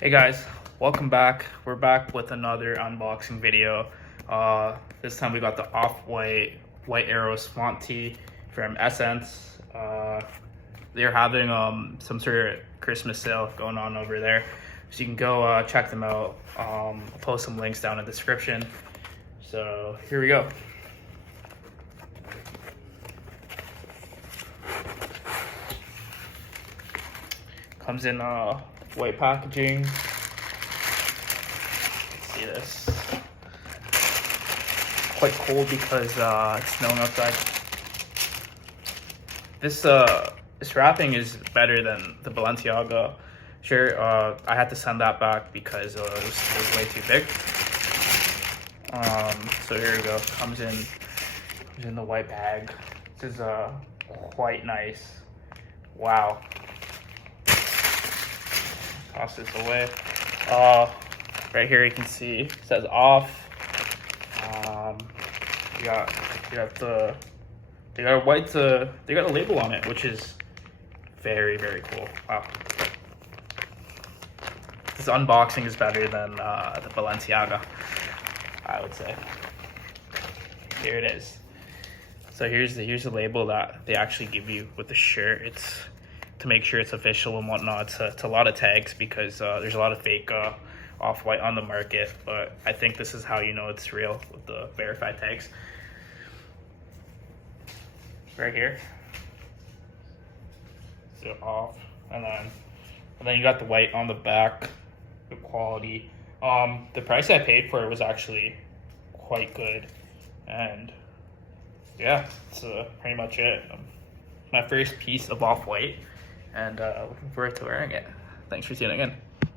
Hey guys, welcome back. We're back with another unboxing video. This time we got the off-white White Arrow Swamp Tee from SSENSE. They're having some sort of Christmas sale going on over there, so you can go check them out. I'll post some links down in the description. So here we go. Comes in white packaging. See this? Quite cold because it's snowing outside. This wrapping is better than the Balenciaga. Sure, I had to send that back because it was way too big. So here we go. Comes in the white bag. This is quite nice. Wow. Toss this away. Right here you can see it says off. They got a label on it, which is very, very cool. Wow. This unboxing is better than the Balenciaga, I would say. Here it is. So here's the label that they actually give you with the shirt. It's to make sure it's official and whatnot. It's a lot of tags because there's a lot of fake off-white on the market, but I think this is how you know it's real with the verified tags. Right here. So off, and then you got the white on the back. Good quality. The price I paid for it was actually quite good, and yeah, that's pretty much it. My first piece of off-white, and looking forward to wearing it. Thanks for tuning in.